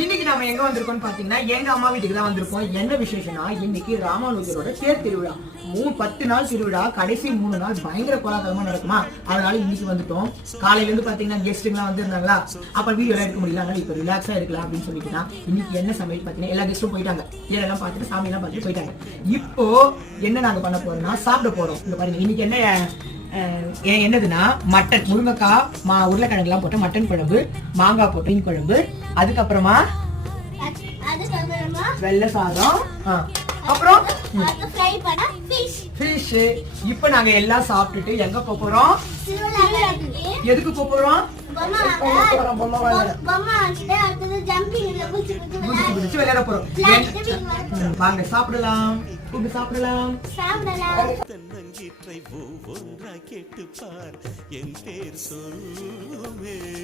இன்னைக்கு நம்ம எங்க வந்திருக்கோம்னு பாத்தீங்கன்னா எங்க அம்மா வீட்டுக்கு தான் வந்திருக்கோம். என்ன விசேஷம்னா இன்னைக்கு ராமானுஜரோட தேர் திருவிழா. மூணு பத்து நாள் திருவிழா கடைசி மூணு நாள் பயங்கர கோலாகலமா நடக்குமா? அதனால இன்னைக்கு வந்துட்டோம். காலையில இருந்து பாத்தீங்கன்னா கெஸ்ட்டுங்களாம் வந்திருந்தாங்களா? அப்ப வீடியோ எடுக்க முடியல அதனால இப்ப ரிலாக்ஸா இருக்கலாம் அப்படின்னு சொல்லிட்டு இன்னைக்கு என்ன சமையல் பாத்தீங்கன்னா எல்லா கெஸ்ட்டும் போயிட்டாங்க. இதெல்லாம் பார்த்துட்டு சாமி எல்லாம் பார்த்துட்டு போயிட்டாங்க. இப்போ என்ன நாங்க பண்ண போறோம்னா சாப்பிட போறோம். இங்க பாருங்க இன்னைக்கு என்ன என்னதுன்னா மட்டன் முருங்கைக்காய் மா உருளைக்கிழங்குலாம் போட்டு மட்டன் குழம்பு மாங்காய் போட்டு மீன் குழம்பு அதுக்கப்புறமா வெள்ளை சாதம். அப்புறம் ஃபிஷ் இப்போ நாங்க எல்லாம் சாப்பிட்டுட்டு எங்க போறோம்? எதுக்கு போறோம்? பொம்மை விளையாட. போறோம். வாங்க சாப்பிடலாம். சாப்பிடலாம். சாப்பிடலாம். தென்னங்கீற்றை ஒவ்வொன்றா கேட்டுப்பார். என் பேர் சொல்லுமே.